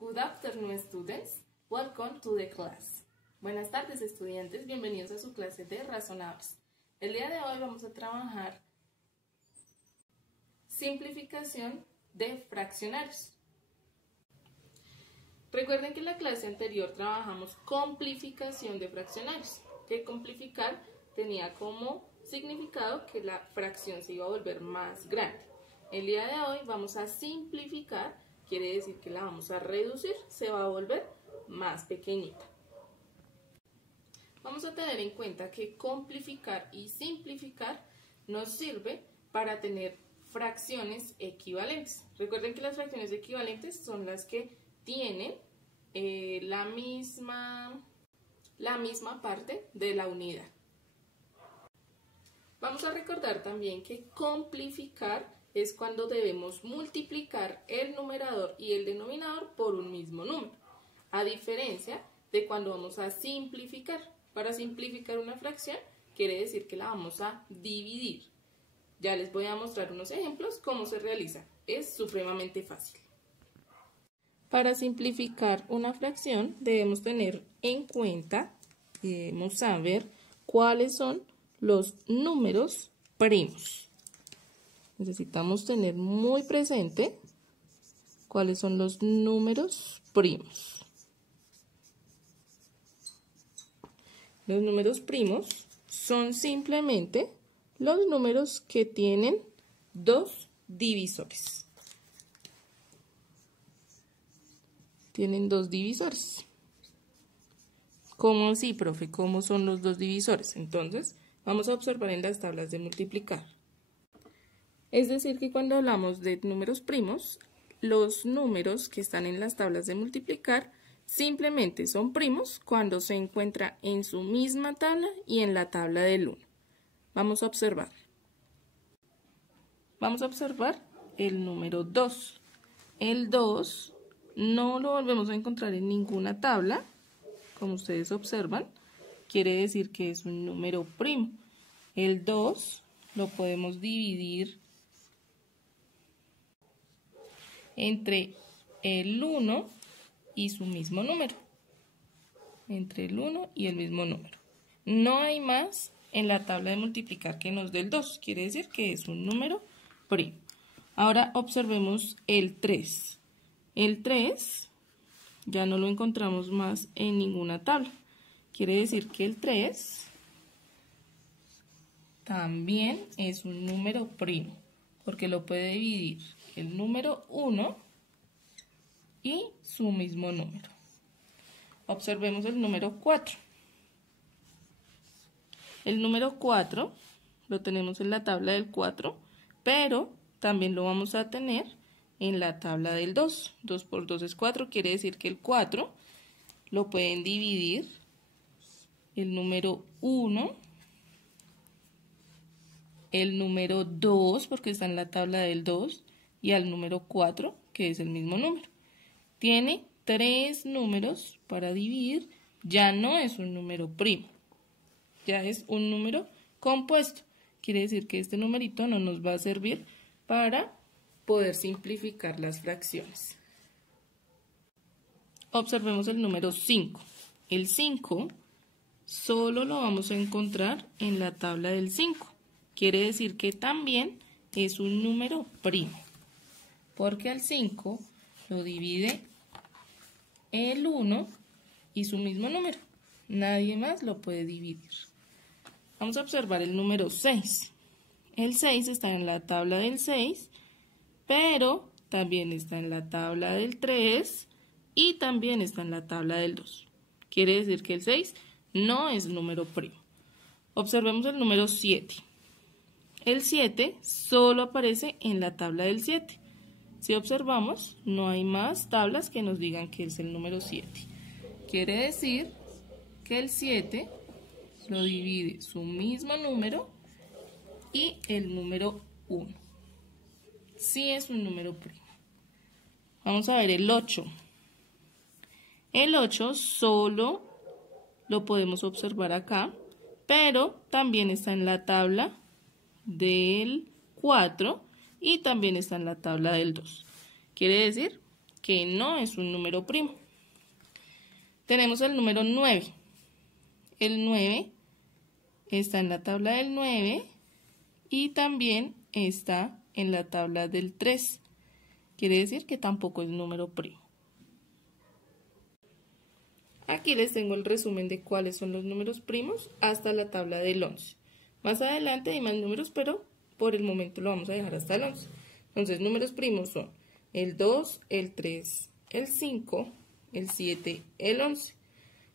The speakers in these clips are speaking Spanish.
Good afternoon, students. Welcome to the class. Buenas tardes, estudiantes. Bienvenidos a su clase de razonables. El día de hoy vamos a trabajar simplificación de fraccionarios. Recuerden que en la clase anterior trabajamos complificación de fraccionarios, que complificar tenía como significado que la fracción se iba a volver más grande. El día de hoy vamos a simplificar, quiere decir que la vamos a reducir, se va a volver más pequeñita. Vamos a tener en cuenta que complificar y simplificar nos sirve para tener fracciones equivalentes. Recuerden que las fracciones equivalentes son las que tienen la misma parte de la unidad. Vamos a recordar también que complificar es cuando debemos multiplicar el numerador y el denominador por un mismo número, a diferencia de cuando vamos a simplificar. Para simplificar una fracción quiere decir que la vamos a dividir. Ya les voy a mostrar unos ejemplos cómo se realiza. Es supremamente fácil. Para simplificar una fracción debemos tener en cuenta y debemos saber cuáles son los números primos. Necesitamos tener muy presente cuáles son los números primos. Los números primos son simplemente los números que tienen dos divisores. Tienen dos divisores. ¿Cómo así, profe? ¿Cómo son los dos divisores? Entonces, vamos a observar en las tablas de multiplicar. Es decir, que cuando hablamos de números primos, los números que están en las tablas de multiplicar simplemente son primos cuando se encuentra en su misma tabla y en la tabla del 1. Vamos a observar. Vamos a observar el número 2. El 2 no lo volvemos a encontrar en ninguna tabla, como ustedes observan, quiere decir que es un número primo. El 2 lo podemos dividir entre el 1 y su mismo número. Entre el 1 y el mismo número. No hay más en la tabla de multiplicar que nos dé el 2, quiere decir que es un número primo. Ahora observemos el 3. El 3 ya no lo encontramos más en ninguna tabla. Quiere decir que el 3 también es un número primo, porque lo puede dividir el número 1 y su mismo número. Observemos el número 4. El número 4 lo tenemos en la tabla del 4, pero también lo vamos a tener en la tabla del 2. 2 por 2 es 4, quiere decir que el 4 lo pueden dividir el número 1, el número 2, porque está en la tabla del 2, y al número 4, que es el mismo número. Tiene 3 números para dividir, ya no es un número primo, ya es un número compuesto. Quiere decir que este numerito no nos va a servir para poder simplificar las fracciones. Observemos el número 5. El 5 solo lo vamos a encontrar en la tabla del 5. Quiere decir que también es un número primo, porque al 5 lo divide el 1 y su mismo número. Nadie más lo puede dividir. Vamos a observar el número 6. El 6 está en la tabla del 6, pero también está en la tabla del 3 y también está en la tabla del 2. Quiere decir que el 6 no es número primo. Observemos el número 7. El 7 solo aparece en la tabla del 7. Si observamos, no hay más tablas que nos digan que es el número 7. Quiere decir que el 7 lo divide su mismo número y el número 1. Sí es un número primo. Vamos a ver el 8. El 8 solo lo podemos observar acá, pero también está en la tabla del 4 y también está en la tabla del 2. Quiere decir que no es un número primo. Tenemos el número 9. El 9 está en la tabla del 9 y también está en la tabla del 3. Quiere decir que tampoco es número primo. Aquí les tengo el resumen de cuáles son los números primos hasta la tabla del 11. Más adelante hay más números, pero por el momento lo vamos a dejar hasta el 11. Entonces, números primos son el 2, el 3, el 5, el 7, el 11.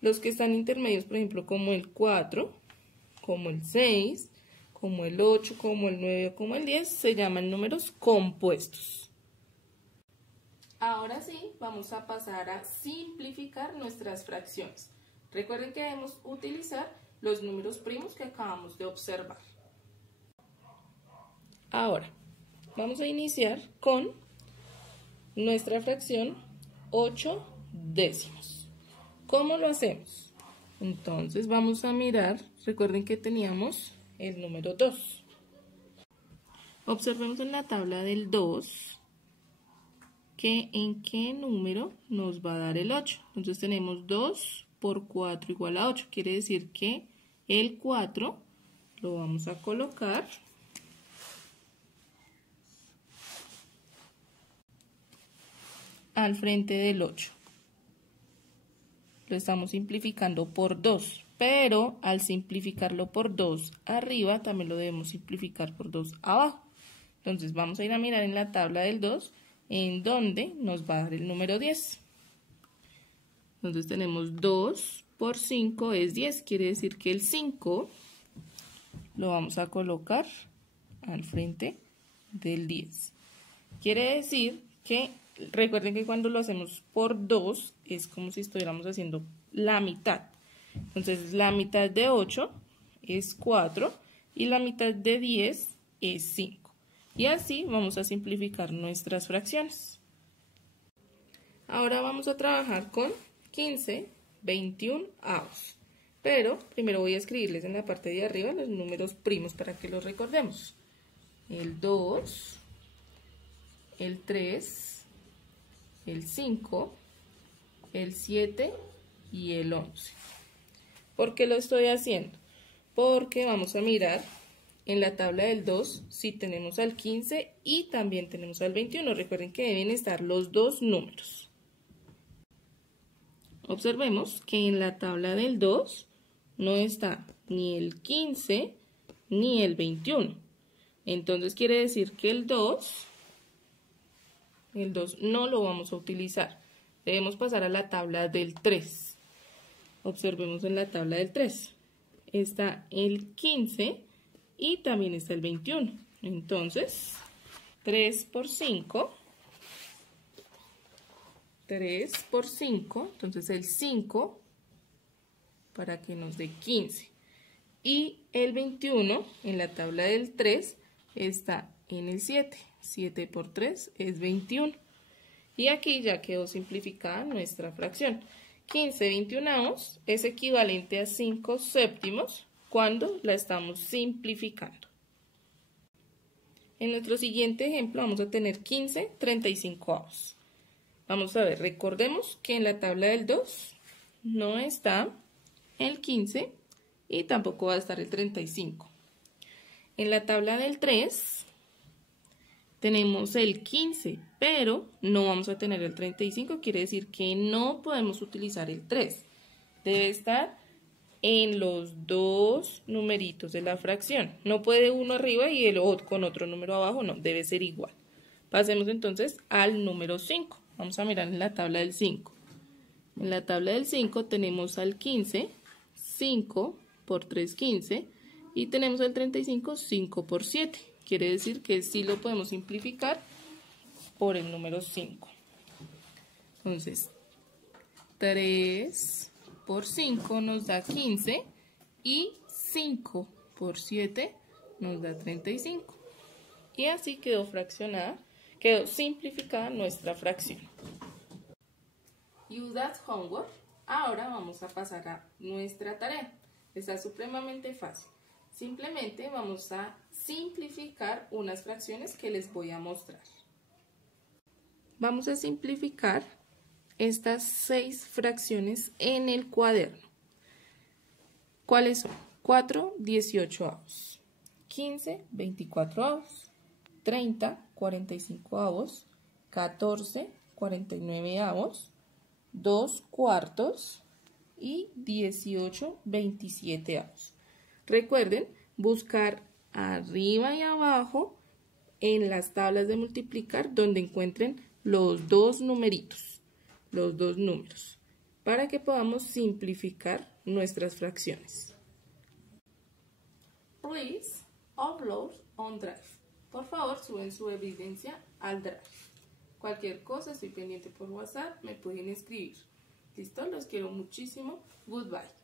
Los que están intermedios, por ejemplo, como el 4, como el 6, como el 8, como el 9 o como el 10, se llaman números compuestos. Ahora sí, vamos a pasar a simplificar nuestras fracciones. Recuerden que debemos utilizar los números primos que acabamos de observar. Ahora, vamos a iniciar con nuestra fracción 8 décimos. ¿Cómo lo hacemos? Entonces vamos a mirar, recuerden que teníamos el número 2. Observemos en la tabla del 2 que en qué número nos va a dar el 8. Entonces tenemos 2 por 4 igual a 8. Quiere decir que el 4 lo vamos a colocar al frente del 8. Lo estamos simplificando por 2, pero al simplificarlo por 2 arriba, también lo debemos simplificar por 2 abajo. Entonces vamos a ir a mirar en la tabla del 2, en donde nos va a dar el número 10. Entonces tenemos 2 por 5 es 10, quiere decir que el 5 lo vamos a colocar al frente del 10. Quiere decir que, recuerden que cuando lo hacemos por 2 es como si estuviéramos haciendo la mitad. Entonces la mitad de 8 es 4 y la mitad de 10 es 5. Y así vamos a simplificar nuestras fracciones. Ahora vamos a trabajar con 15, 21 avos. Pero primero voy a escribirles en la parte de arriba los números primos para que los recordemos. El 2, el 3, el 5, el 7 y el 11. ¿Por qué lo estoy haciendo? Porque vamos a mirar en la tabla del 2 si tenemos al 15 y también tenemos al 21. Recuerden que deben estar los dos números. Observemos que en la tabla del 2 no está ni el 15 ni el 21. Entonces quiere decir que el 2 no lo vamos a utilizar. Debemos pasar a la tabla del 3. Observemos en la tabla del 3. Está el 15 y también está el 21. Entonces, 3 por 5. 3 por 5. Entonces el 5 para que nos dé 15. Y el 21 en la tabla del 3 está en el 7. 7 por 3 es 21. Y aquí ya quedó simplificada nuestra fracción. 15 21avos es equivalente a 5 séptimos cuando la estamos simplificando. En nuestro siguiente ejemplo vamos a tener 15 35avos. Vamos a ver, recordemos que en la tabla del 2 no está el 15 y tampoco va a estar el 35. En la tabla del 3 tenemos el 15, pero no vamos a tener el 35, quiere decir que no podemos utilizar el 3. Debe estar en los dos numeritos de la fracción. No puede uno arriba y el otro con otro número abajo, no, debe ser igual. Pasemos entonces al número 5. Vamos a mirar en la tabla del 5. En la tabla del 5 tenemos al 15, 5 por 3, 15, y tenemos al 35, 5 por 7. Quiere decir que sí lo podemos simplificar por el número 5. Entonces, 3 por 5 nos da 15 y 5 por 7 nos da 35. Y así quedó simplificada nuestra fracción. You that's homework. Ahora vamos a pasar a nuestra tarea. Está supremamente fácil. Simplemente vamos a simplificar unas fracciones que les voy a mostrar. Vamos a simplificar estas 6 fracciones en el cuaderno. ¿Cuáles son? 4 18avos, 15 24avos, 30 45avos, 14 49avos, 2 cuartos y 18 27avos. Recuerden buscar arriba y abajo en las tablas de multiplicar donde encuentren los dos numeritos, los dos números, para que podamos simplificar nuestras fracciones. Please upload on Drive. Por favor, suben su evidencia al Drive. Cualquier cosa, estoy pendiente por WhatsApp, me pueden escribir. ¿Listo? Los quiero muchísimo. Goodbye.